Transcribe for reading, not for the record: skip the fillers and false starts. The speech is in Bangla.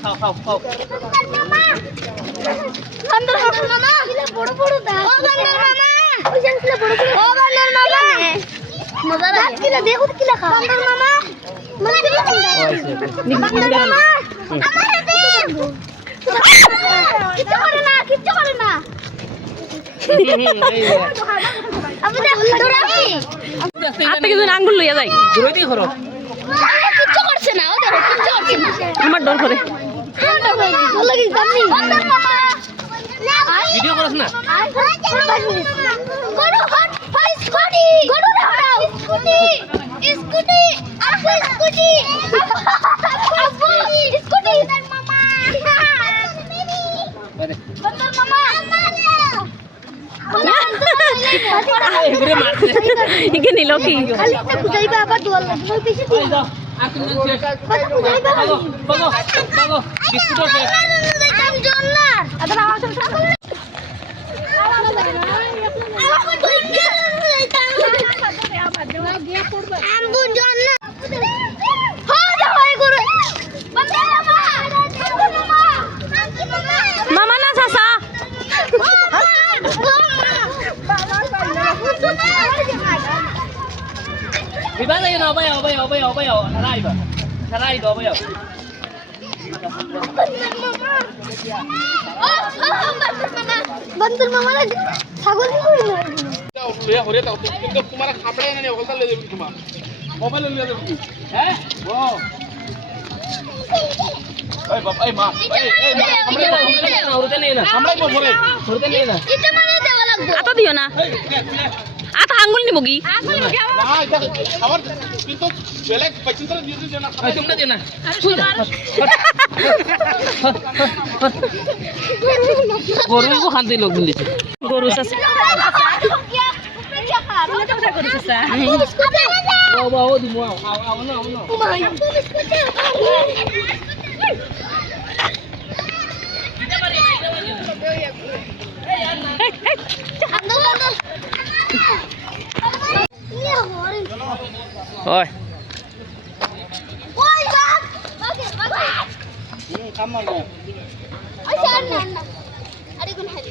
খাও খাও খাও বান্দর মামা বড় বড় দাঁত ও বান্দর মামা ওই জানলে বড় বড় ও বান্দর মামা মজা লাগে কিলা দেখো কিলা খা বান্দর মামা মানে বান্দর মামা আমারে দে কিচ্ছু করে না আপনি দৌড়াবি আতে কিছু আঙ্গুল লইয়া যাই দৌড়াইতেই করো কিচ্ছু করছে না ও দেখো কিচ্ছু করছে না আমার ডর করে ভালো লাগে জানি বান্দর মামা ভিডিও করছ না গড় হট হাই স্কুটি গড় হারাও স্কুটি স্কুটি আপু স্কুটি আপু স্কুটি মামা বান্দর মামা এগুরে মারছে ইকে নিল কি খালি একটা বুঝাইবা আবার দোয়াল লাগবে বেশি দিন দাও আকুন শেষ কথা বুঝাইবা বাগো বাগো বাগো বিস্কুট আছে জন্নার আদা আমার সাথে সাকল আমগুন জন্নার হো যাও এই গুরু বন্ধ মামা মামা না চাচা Iba na yun, obayaw. Saray ba, obayaw. बंदर मामा ছাগল কি কইলো ले हो रे तो तुम्हारा खापड़े ने ओगलता ले देबी तुम्हारा मोबाइल ले देबी हैं वो ए बाप ए मां ए हमरे Urutan na yun na. हमरे को बोले Urutan na yun na. এটা মানে দেওয়া লাগবে আতা দিও না আতা আঙ্গুল নিব কি ना इधर खबर किंतु बेले 25 दिवस देना Ay, tumna din na. Guru ko hanti log din dito. গরু চাচা Bawa di mo. Aw na. Hoy. काम मांगो अच्छा